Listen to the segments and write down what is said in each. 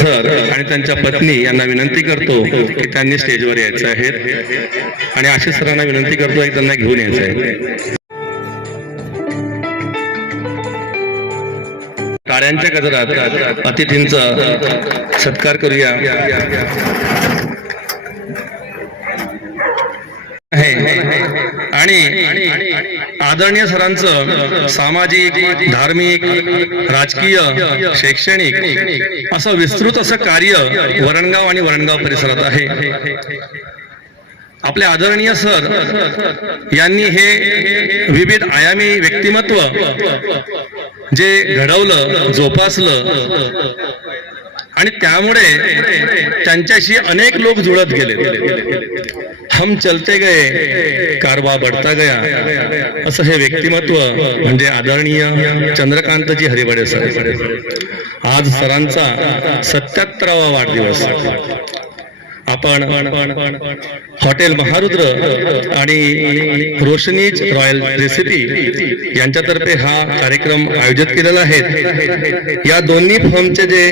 Sir आणि त्यांच्या पत्नी यांना विनंती करतो की त्यांनी स्टेजवर यायचं आहे. आणि आशिष सरांना विनंती करतो की त्यांना घेऊन यायचं आहे. टाळ्यांच्या गजरात अतिथींचा सत्कार करूया. आणि आदरणीय सरांचं सामाजिक धार्मिक राजकीय शैक्षणिक असं विस्तृत असं कार्य वरणगाव आणि वरणगाव परिसरात आहे. आपले आदरणीय सर यांनी हे विविध आयामी व्यक्तिमत्व जे घडवलं जोपासलं आणि त्यामुळे त्यांच्याशी अनेक लोक जुळत गेले. हम चलते गए कारवा बढ़ता गया. असं हे व्यक्तिमत्व म्हणजे आदरणीय चंद्रकांतजी हरिवडे सर. आज सरांचा सत्याहत्तरावा वाढदिवस. आपण हॉटेल महारुद्र आणि रोशनीज रॉयल रेसिपी यांच्यातर्फे हा कार्यक्रम आयोजित केलेला आहे. या दोन्ही फर्मचे जे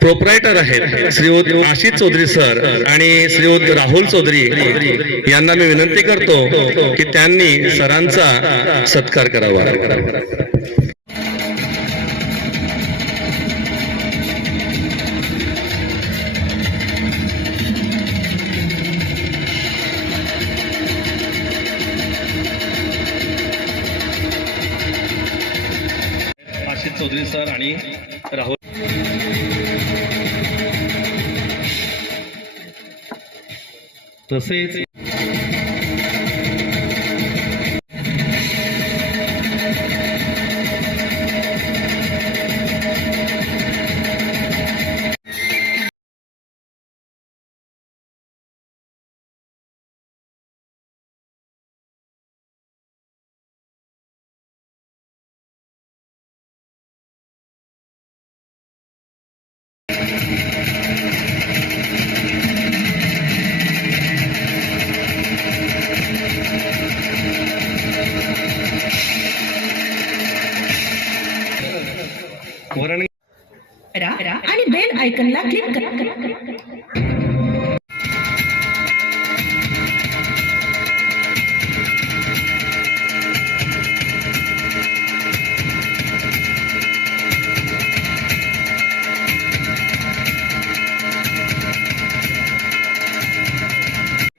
प्रोपरायटर आहेत श्रीयुत आशिष चौधरी सर आणि श्रीयुत राहुल चौधरी यांना मी विनंती करतो की त्यांनी सरांचा सत्कार करावा. चौधरी सर आणि राहुल. तसेच वरण करा करा आणि बेल आयकनला क्लिक करा.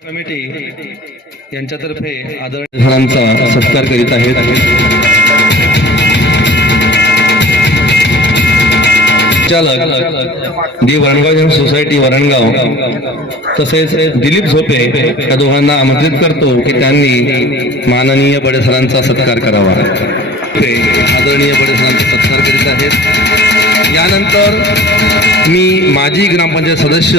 कमिटी यांच्यातर्फे आदरणीय सरांचा सत्कार करीत आहेत. संचालक दी वरणगाव सोसायटी वरणगाव. तसेच दिलीप झोपे या दोघांना आमंत्रित करतो की त्यांनी माननीय बडे सरांचा सत्कार करावा. आदरणीय बडे सरांचा सत्कार करीत आहेत. यानंतर मी माजी ग्रामपंचायत सदस्य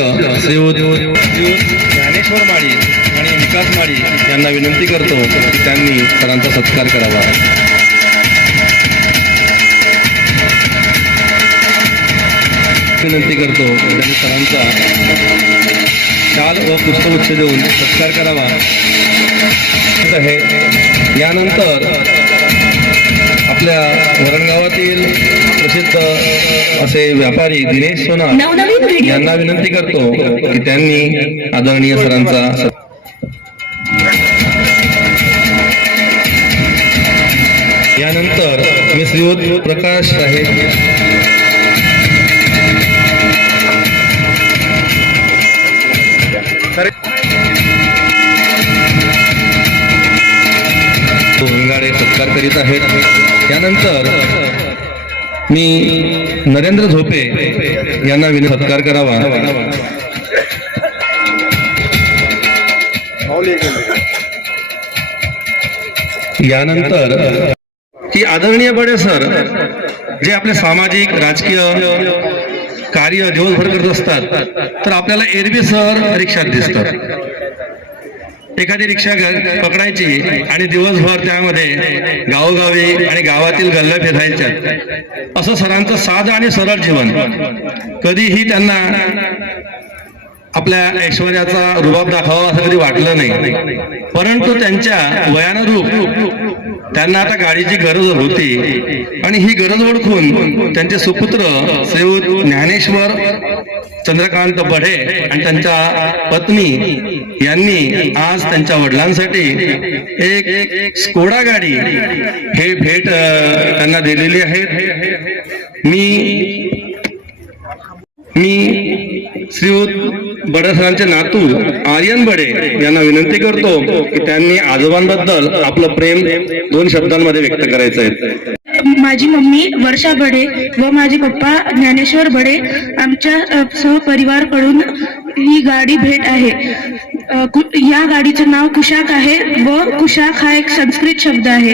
ज्ञानेश्वर माळी आणि विकास माळी यांना विनंती करतो की त्यांनी सरांचा सत्कार करावा. विनंती करतो. त्यांनी सरांचा शाल व पुष्पगुच्छ देऊन सत्कार करावा. आहे यानंतर आपल्या वरणगावातील प्रसिद्ध असे व्यापारी दिनेश सोनार यांना विनंती करतो की त्यांनी आदरणीय सरांचा यानंतर मी श्रीयुत प्रकाश साहेब अंगाडे सत्कार करीत आहेत. त्यानंतर मी नरेंद्र झोपे यांना विनंती सत्कार करावा. यानंतर की आदरणीय बडे सर जे आपले सामाजिक राजकीय कार्य दिवसभर करत असतात तर आपल्याला एरबी सर रिक्षात दिसतात. एखादी रिक्षा पकडायची आणि दिवसभर त्यामध्ये गावोगावी आणि गावातील गल्ल्या फिरायच्या. असं सरांचं साधं आणि सरळ जीवन. कधीही त्यांना आपल्या ऐश्वर्याचा रुबाब दाखवावा असं कधी वाटलं नाही. परंतु त्यांच्या वयानुरूप त्यांना आता गाडीची गरज होती. आणि ही गरज ओळखून त्यांचे सुपुत्र श्रीयुत ज्ञानेश्वर चंद्रकांत बढे आणि त्यांच्या पत्नी यांनी आज त्यांच्या वडिलांसाठी एक एक स्कोडा गाडी हे भेट त्यांना दिलेली आहे. मी मी श्रीयुत बडे सरांचे नातू आर्यन बडे यांना विनंती करतो की त्यांनी आजोबांबद्दल आपलं प्रेम दोन शब्दांमध्ये व्यक्त करायचं आहे माझी मम्मी वर्षा बडे व माझे पप्पा ज्ञानेश्वर बडे आमच्या सहपरिवारकडून ही गाडी भेट आहे. या गाडीचं नाव कुशाक आहे व कुशाक हा एक संस्कृत शब्द आहे.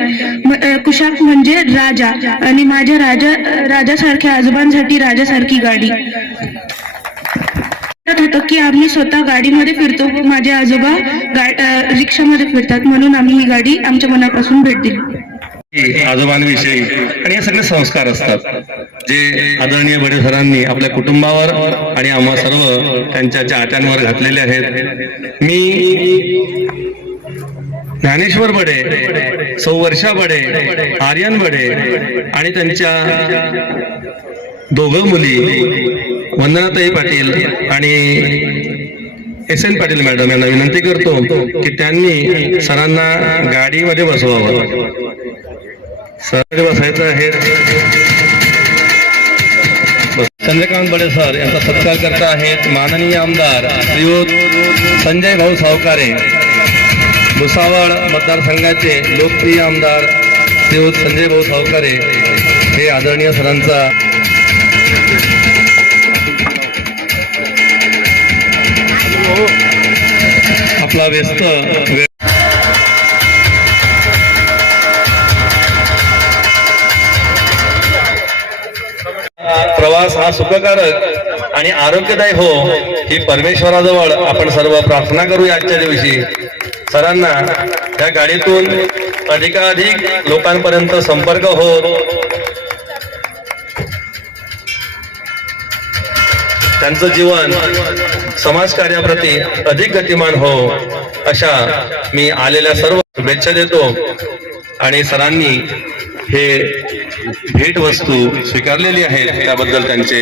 कुशाक म्हणजे राजा आणि माझ्या राजा राजासारख्या आजोबांसाठी राजासारखी गाडी. होतं की आम्ही स्वतः गाडीमध्ये फिरतो. माझे आजोबा रिक्षामध्ये फिरतात. म्हणून आम्ही ही गाडी आमच्या मनापासून भेट दिली आजोबांविषयी. आणि हे सगळे संस्कार असतात. जे आदरणीय बडे सरांनी आपल्या कुटुंबावर आणि आम्हा सर्व त्यांच्या चाहत्यांवर घातलेले आहेत. मी ज्ञानेश्वर बडे सौ वर्षा बडे आर्यन बडे आणि त्यांच्या दोघं मुली वंदनाताई पाटील आणि एस एन पाटील मॅडम यांना विनंती करतो की त्यांनी सरांना गाडीमध्ये बसवावं. सर बसायचं आहे. चंद्रकांत बडे सर यांचा सत्कार करता आहेत. माननीय आमदार श्रीयुत संजय भाऊ सावकारे भुसावळ मतदारसंघाचे लोकप्रिय आमदार श्रीयुत संजय भाऊ सावकारे हे आदरणीय सरांचा आपला व्यस्त वेळ प्रवास हा सुखकारक आणि आरोग्यदायी हो ही परमेश्वराजवळ आपण सर्व प्रार्थना करूया आजच्या दिवशी. सरांना या गाडीतून अधिकाधिक लोकांपर्यंत संपर्क हो. त्यांचं जीवन समाजकार्याप्रती अधिक गतिमान हो अशा मी आलेल्या सर्व शुभेच्छा देतो. आणि सरांनी हे भेट वस्तू स्वीकारलेली आहे त्याबद्दल त्यांचे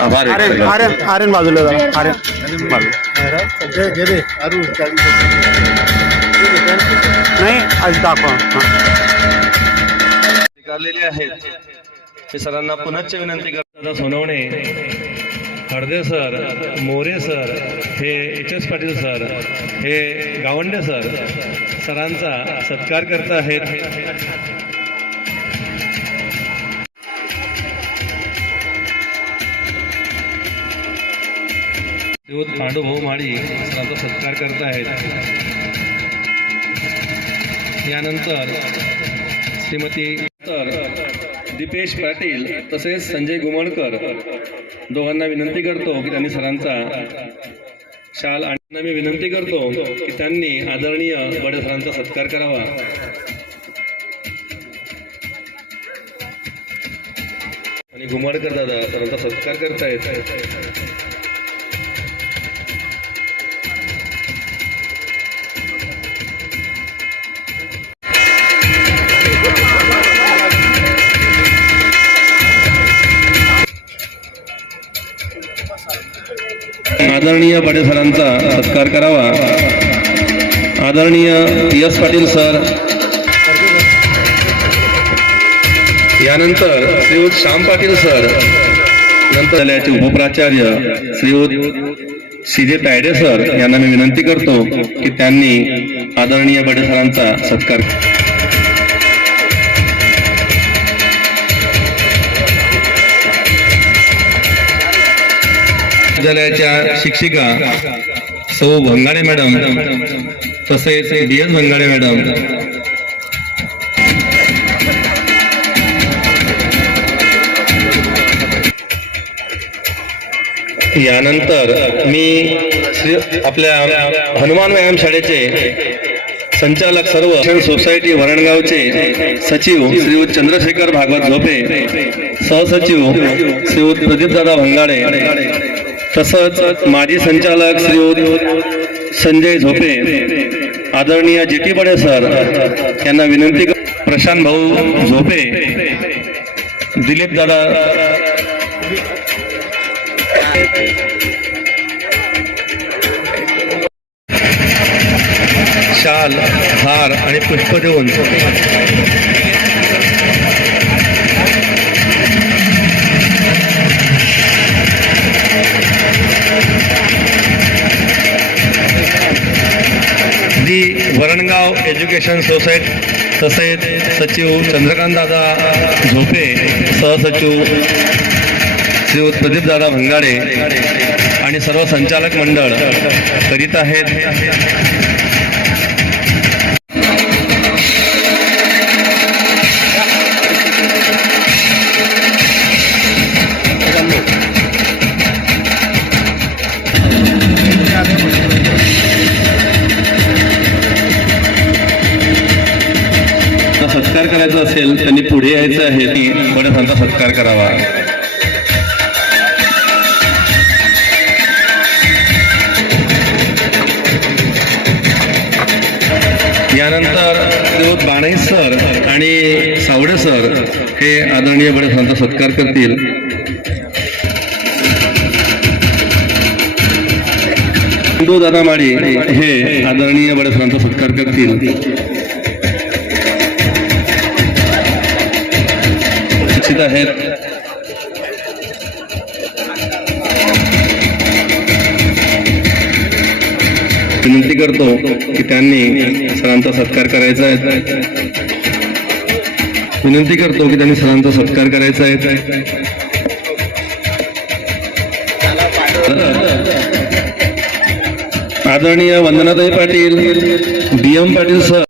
आभार आर्यन बाजूला नाही आज दाखवा. हां. स्वीकारलेले आहेत. मी सरांना पुनश्च विनंती करतो. सोनवणे हळदे सर मोरे सर हे एच एस पाटील सर हे गावंडे सर सरांचा सत्कार करत आहेत. देवत पांडुभाऊ माळी सरांचा सत्कार करत आहेत. यानंतर श्रीमती तर दीपेश पाटील तसेच संजय गुमणकर दोघांना विनंती करतो की त्यांनी सरांचा शाल आणि मी विनंती करतो की त्यांनी आदरणीय बडे सरांचा सत्कार करावा. आणि गुमणकर दादा सरांचा सत्कार करतायत. आदरणीय बडे सरांचा सत्कार करावा. आदरणीय यश पाटील सर. यानंतर श्रीयुत श्याम पाटील सर. नंतर उपप्राचार्य श्रीयुत सीजे तायडे सर यांना मी विनंती करतो की त्यांनी आदरणीय बडे सरांचा सत्कार विद्यालयाच्या शिक्षिका सौ भंगाडे मॅडम तसेच डी एस भंगाडे मॅडम. यानंतर मी श्री आपल्या हनुमान व्यायाम शाळेचे संचालक सर्व सोसायटी वरणगावचे सचिव श्रीयुत चंद्रशेखर भागवत झोपे सहसचिव श्रीयुत प्रदीपदादा भंगाडे तसंच माजी संचालक श्रीयुत संजय झोपे आदरणीय जेटी बडे सर यांना विनंती प्रशांत भाऊ झोपे दिलीप दादा. शाल हार आणि पुष्प देऊन वरणगाव एज्युकेशन सोसायटी तसेच सचिव चंद्रकांत दादा झोपे सहसचिव श्री प्रदीपदादा दादा भंगारे आणि सर्व संचालक मंडळ करीत आहेत त्यांनी पुढे यायचं आहे. की गणेशांचा सत्कार करावा. यानंतर बाणे सर आणि सावडे सर हे आदरणीय गणेशांचा सत्कार करतील. हिंदू दादा माळी हे आदरणीय गणेशांचा सत्कार करतील. आहेत. विनंती करतो की त्यांनी सरांचा सत्कार करायचा आहे. विनंती करतो की त्यांनी सरांचा सत्कार करायचा आहे. आदरणीय वंदनाताई Patil D M Patil sir.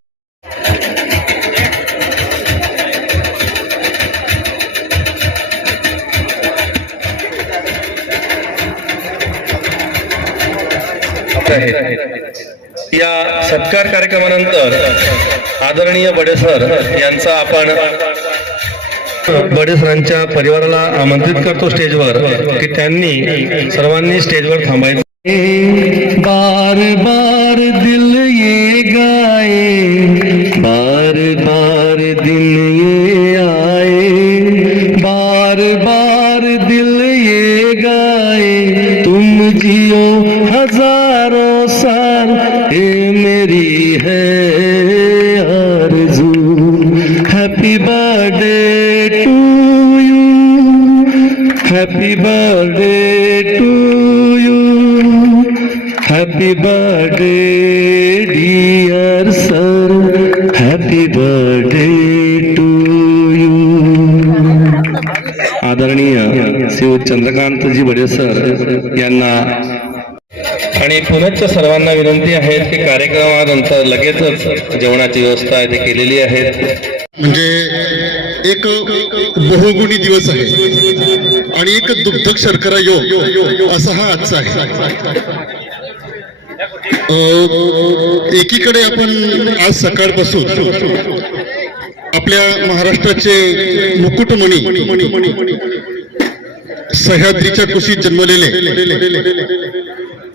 आहे. या सत्कार कार्यक्रमानंतर आदरणीय बडेसर यांचा आपण बडेसरांच्या परिवाराला आमंत्रित करतो स्टेजवर की त्यांनी सर्वांनी स्टेजवर थांबायचं बार बार चंद्रकांतजी बडे सर यांना. आणि पुनश्च सर्वांना विनंती आहे की कार्यक्रमानंतर लगेचच जेवणाची व्यवस्था इथे केलेली आहे. म्हणजे एक बहुगुणी दिवस आहे आणि एक दुग्धक शर्करा योग असा हा आजचा आहे. एकीकडे आपण आज सकाळपासून आपल्या महाराष्ट्राचे मुकुटमणी सह्याद्रीच्या कुशीत जन्मलेले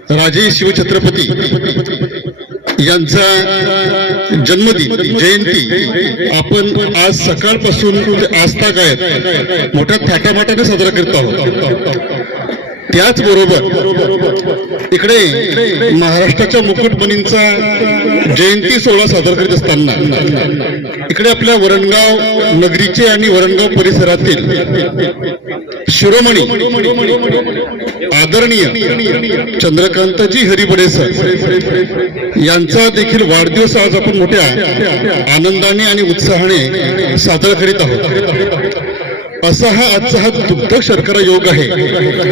राजे शिवछत्रपती यांचा जन्मदिन जयंती आपण आज सकाळपासून म्हणजे आस्था गायत मोठ्या थाटामाटाने साजरा करत आहोत. त्याचबरोबर इकडे महाराष्ट्राच्या मुकुटमणींचा जयंती सोहळा सादर करीत असताना इकडे आपल्या वरणगाव नगरीचे आणि वरणगाव परिसरातील शिरोमणी आदरणीय चंद्रकांतजी हरिबडे सर यांचा देखील वाढदिवस आज आपण मोठ्या आनंदाने आणि उत्साहाने साजरा करीत आहोत. असा हा आजचा हा दुग्ध शर्करा योग आहे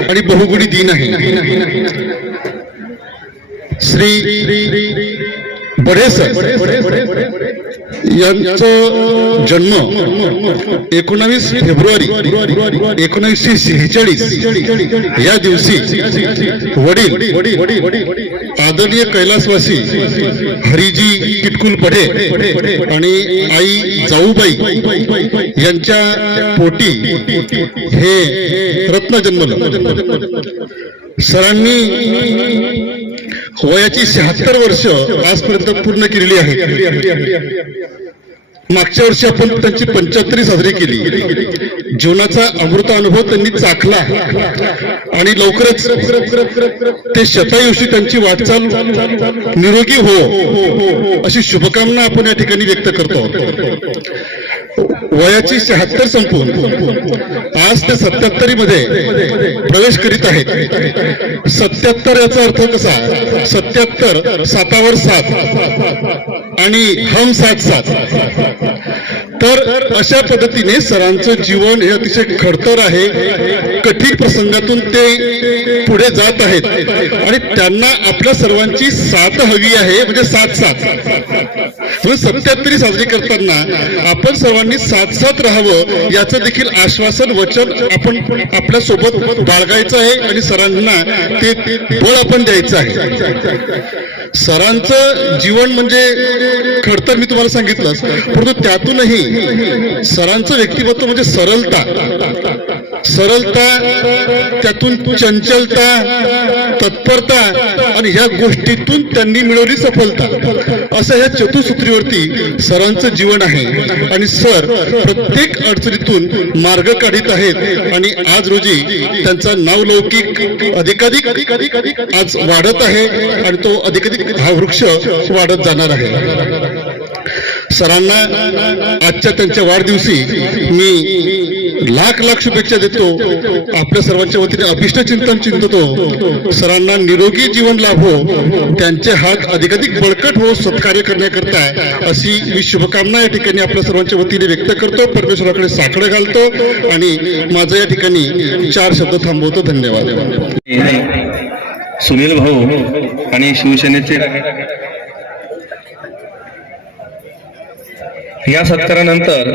आणि बहुगुणी दिन आहे. श्री बडे सर यांचं जन्म एकोणावीस फेब्रुवारी एकोणीसशे शेहेचाळीस या दिवशी वडील आदरणीय कैलासवासी हरिजी किटकुल पढे आणि आई जाऊबाई यांच्या पोटी हे रत्न जन्मलं सरांनी वयाची शहात्तर वर्ष आजपर्यंत पूर्ण केलेली आहेत. मागच्या वर्षी आपण त्यांची पंच्याहत्तरी साजरी केली. जीवनाचा अमृत अनुभव त्यांनी चाखला. आणि लवकरच ते शतायुषी त्यांची वाटचाल निरोगी हो अशी शुभकामना आपण या ठिकाणी व्यक्त करतो. वयाची शहात्तर संपून आज ते सत्याहत्तरी मध्ये प्रवेश करीत आहेत. सत्याहत्तर याचा अर्थ कसा? सत्याहत्तर सातावर सात आणि हम सात सात. तर अशा पद्धतीने सरांचं जीवन हे अतिशय खडतर आहे. कठीण प्रसंगातून ते पुढे जात आहेत. आणि त्यांना आपल्या सर्वांची साथ हवी आहे म्हणजे साथ साथ म्हणजे सत्याहत्तरी साजरी करताना आपण सर्वांनी साथ साथ राहावं याचं देखील आश्वासन वचन आपण आपल्यासोबत बाळगायचं आहे आणि सरांना ते बळ आपण द्यायचं आहे. सरांचं जीवन म्हणजे खडतर मी तुम्हाला सांगितलं परंतु त्यातूनही सरांचं व्यक्तिमत्व म्हणजे सरलता. सरलता त्यातून चंचलता तत्परता आणि ह्या गोष्टीतून त्यांनी मिळवली सफलता. असं ह्या चतुसूत्रीवरती सरांचं जीवन आहे. आणि सर प्रत्येक अडचणीतून मार्ग काढित आहेत. आणि आज रोजी त्यांचा नावलौकिक अधिकाधिक आज वाढत आहे. आणि तो अधिकाधिक हा वृक्ष वाढत जाणार आहे. सरांना आजच्या त्यांच्या वाढदिवशी मी लाख लाख शुभेच्छा देतो. आपल्या सर्वांच्या वतीने अभिष्ट चिंतन चिंततो. सरांना निरोगी जीवन लाभो. त्यांचे हात अधिकाधिक बळकट हो सत्कार्य करण्याकरता अशी मी शुभकामना या ठिकाणी आपल्या सर्वांच्या वतीने व्यक्त करतो. परमेश्वराकडे साकडं घालतो आणि माझं या ठिकाणी चार शब्द थांबवतो. धन्यवाद. सुनील भाऊ आणि शिवसेनेचे या सत्कारानंतर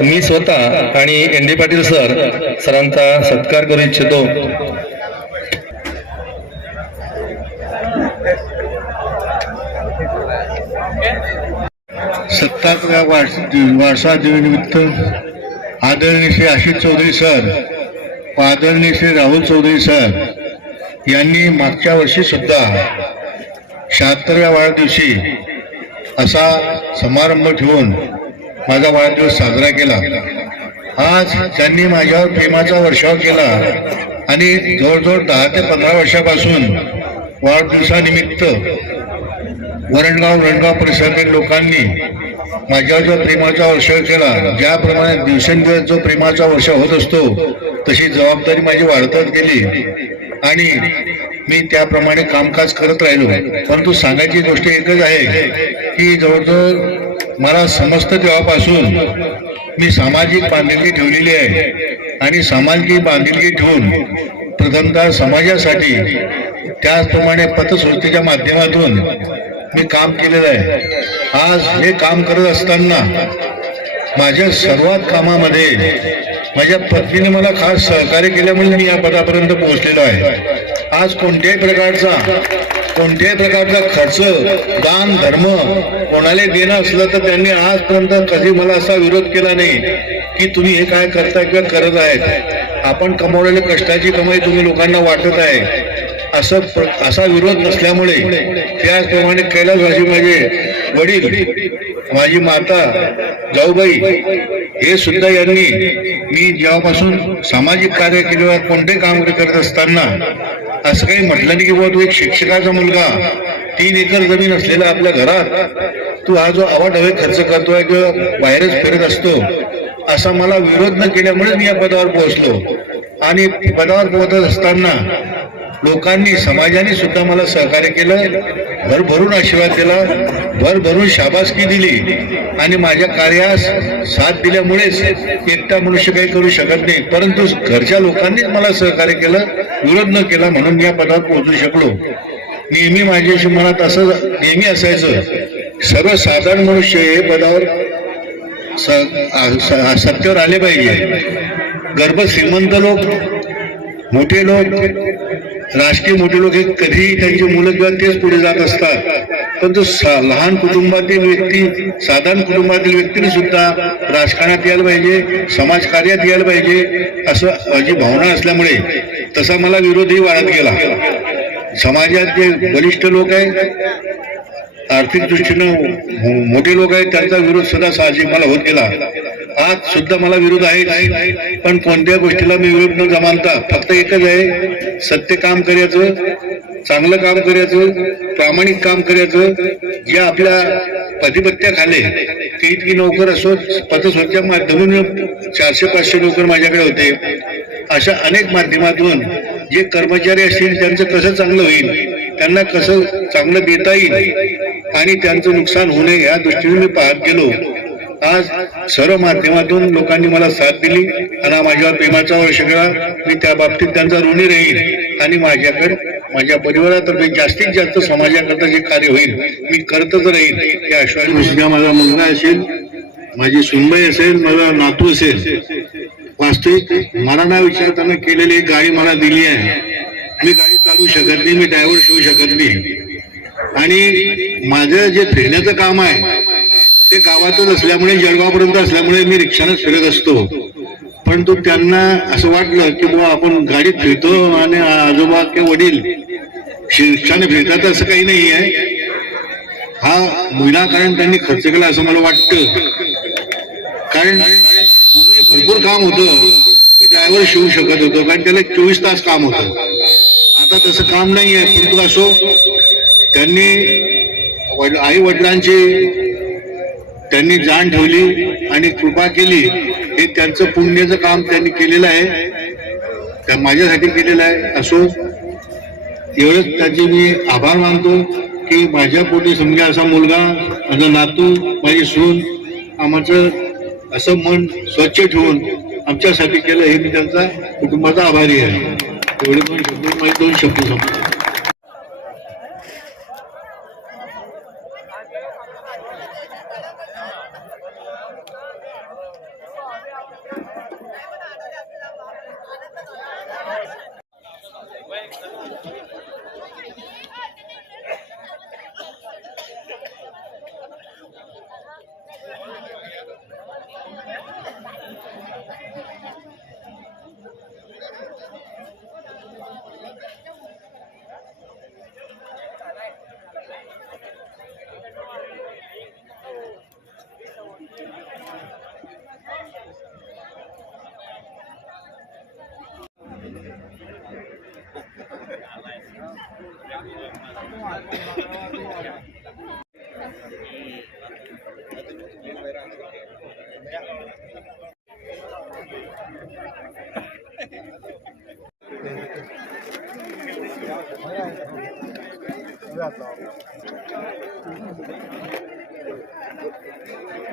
मी स्वतः आणि एन डी पाटील सर सरांचा सत्कार करू इच्छितो. सत्ताव्या वार्ष वारसा दिनानिमित्त आदरणीय श्री आशिष चौधरी सर व आदरणीय श्री राहुल चौधरी सर यांनी मागच्या वर्षी सुद्धा शहात्तरव्या वाढदिवशी असा समारंभ ठेवून माझा वाढदिवस साजरा केला. आज त्यांनी माझ्यावर प्रेमाचा वर्षाव केला आणि जवळजवळ दहा ते पंधरा वर्षापासून वाढदिवसानिमित्त वरणगाव रणगाव परिसरातील लोकांनी माझ्यावर जो प्रेमाचा वर्षाव केला ज्याप्रमाणे दिवसेंदिवस जो प्रेमाचा वर्षाव होत असतो तशी जबाबदारी माझी वाढतच गेली. आणि मी त्याप्रमाणे कामकाज करत राहिलो. परंतु सांगायची गोष्ट एकच आहे की जवळजवळ मला समजतं तेव्हापासून मी सामाजिक बांधिलकी ठेवलेली आहे. आणि सामाजिक बांधिलकी ठेवून प्रथमतः समाजासाठी त्याचप्रमाणे पतसंस्थेच्या माध्यमातून मी काम केलेलं आहे. आज हे काम करत असताना माझ्या सर्वात कामामध्ये माझ्या पत्नीने मला खास सहकार्य केल्यामुळे मी या पदापर्यंत पोहोचलेलो आहे. आज कोणत्याही प्रकारचा कोणत्याही प्रकारचा खर्च दान धर्म कोणाला देणं असलं तर त्यांनी आजपर्यंत कधी मला असा विरोध केला नाही की तुम्ही हे काय करताय किंवा करत आहेत. आपण कमवलेल्या कष्टाची कमाई तुम्ही लोकांना वाटत आहे. असं असा विरोध नसल्यामुळे त्याचप्रमाणे कैलासवासी माझे वडील माझी माता जाऊबाई हे सुद्धा यांनी मी जेव्हापासून सामाजिक कार्य केलं कोणते काम करत असताना असं काही म्हटलं नाही की बाबा तू एक शिक्षकाचा मुलगा तीन एकर जमीन असलेला आपल्या घरात तू हा जो आवाढवे खर्च करतोय किंवा बाहेरच फिरत असतो असा मला विरोध न केल्यामुळे मी या पदावर पोहोचलो. आणि पदावर पोहोचत असताना लोकांनी समाजाने सुद्धा मला सहकार्य केलं भरभरून आशीर्वाद दिला भरभरून शाबासकी दिली आणि माझ्या कार्यास साथ दिल्यामुळेच एकटा मनुष्य काही करू शकत नाही. परंतु घरच्या लोकांनीच मला सहकार्य केलं विरोध न केला म्हणून मी या पदावर पोहोचू शकलो. नेहमी माझ्याशी मनात असं नेहमी असायचं सर्वसाधारण मनुष्य हे पदावर स- स- सत्तेवर आले पाहिजे. गर्भ श्रीमंत लोक मोठे लोक राजकीय मोठे लोक हे कधीही त्यांची मुलं किंवा तेच पुढे जात असतात. परंतु सा- लहान कुटुंबातील व्यक्ती साधारण कुटुंबातील व्यक्तीने सुद्धा राजकारणात यायला पाहिजे समाजकार्यात यायला पाहिजे असं माझी भावना असल्यामुळे तसा मला विरोधही वाढत गेला. समाजात जे बलिष्ठ लोक आहेत आर्थिक दृष्टीनं मोठे लोक आहेत त्यांचा विरोध सदा साहजिक मला होत गेला. आज सुद्धा मला विरोध आहे पण कोणत्या गोष्टीला मी विरोध न जमानता फक्त एकच आहे सत्य काम करायचं चांगलं काम करायचं प्रामाणिक काम करायचं जे आपल्या पतिपत्त्याखाली ते इतकी नोकर असो पतसंस्थेच्या माध्यमातून चारशे पाचशे नोकर माझ्याकडे होते. अशा अनेक माध्यमातून जे कर्मचारी असतील त्यांचं कसं चांगलं होईल त्यांना कसं चांगलं देता येईल आणि त्यांचं नुकसान होऊ नये या दृष्टीने मी पाहत गेलो. आज सर्व माध्यमातून लोकांनी मला साथ दिली आणि माझ्यावर प्रेमाचा वर्ष केला मी त्या बाबतीत त्यांचा ऋणी राहील आणि माझ्याकडे माझ्या परिवारातर्फे जास्तीत जास्त समाजाकरता जे कार्य होईल मी करतच राहील या आश्वासन माझा मुलगा असेल माझी सुनबाई असेल माझा नातू असेल. वास्तविक मला ना विचारताना केलेली एक गाडी मला दिली आहे. मी गाडी चालू शकत नाही मी ड्रायव्हर शिवू शकत नाही. आणि माझं जे फिरण्याचं काम आहे ते गावातच असल्यामुळे जळगावपर्यंत असल्यामुळे मी रिक्षानंच फिरत असतो. परंतु त्यांना असं वाटलं की बुवा आपण गाडीत फिरतो आणि आजोबा किंवा वडील रिक्षाने फिरतात असं काही नाही आहे हा विनाकारण त्यांनी खर्च केला असं मला वाटतं. कारण भरपूर काम होतं. ड्रायव्हर शिवू शकत होतो कारण त्याला चोवीस तास काम होतं. आता तसं काम नाही आहे परंतु असो त्यांनी आई वडिलांची त्यांनी जाण ठेवली आणि कृपा केली. हे त्यांचं पुण्याचं काम त्यांनी केलेलं आहे. त्या माझ्यासाठी केलेलं आहे. असो एवढंच त्याचे मी आभार मानतो की माझ्या पोटी समजा असा मुलगा माझा नातू माझी सून आमचं असं मन स्वच्छ ठेवून आमच्यासाठी केलं हे मी त्यांचा कुटुंबाचा आभारी आहे. एवढे दोन शब्द माझे दोन शब्द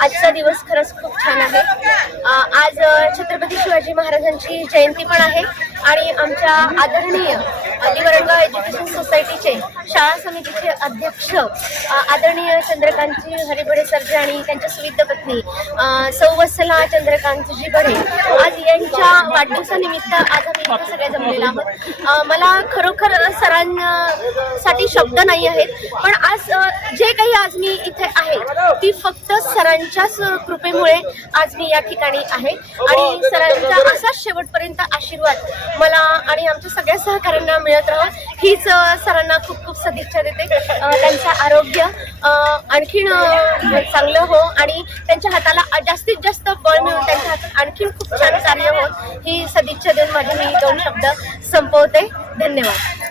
आजचा दिवस खरंच खूप छान आहे. आज छत्रपती शिवाजी महाराजांची जयंती पण आहे आणि आमच्या आदरणीय अलिवरंगा एज्युकेशन सोसायटीचे शाळा समितीचे अध्यक्ष आदरणीय चंद्रकांतजी हरिबडे सरजे आणि त्यांच्या सुविध पत्नी अ, चंद्रकांतजी बडे आज यांच्या वाढदिवसानिमित्त आज आम्ही इथं सगळे जमलेलो आहोत. मला खरोखर सरांसाठी शब्द नाही आहेत पण आज जे काही आज मी इथे आहे ती फक्त सरांच्याच कृपेमुळे आज मी या ठिकाणी आहे. आणि सरांचा असाच शेवटपर्यंत आशीर्वाद मला आणि आमच्या सगळ्या सहकाऱ्यांना मिळत राहा. हीच सरांना खूप खूप सदिच्छा देते. त्यांचं आरोग्य आणखीन चांगलं हो आणि त्यांच्या हाताला जास्तीत जास्त बळ मिळून त्यांच्या हातात आणखीन खूप छान कार्य हो. ही सदिच्छा देऊन माझे मी दोन शब्द संपवते. धन्यवाद.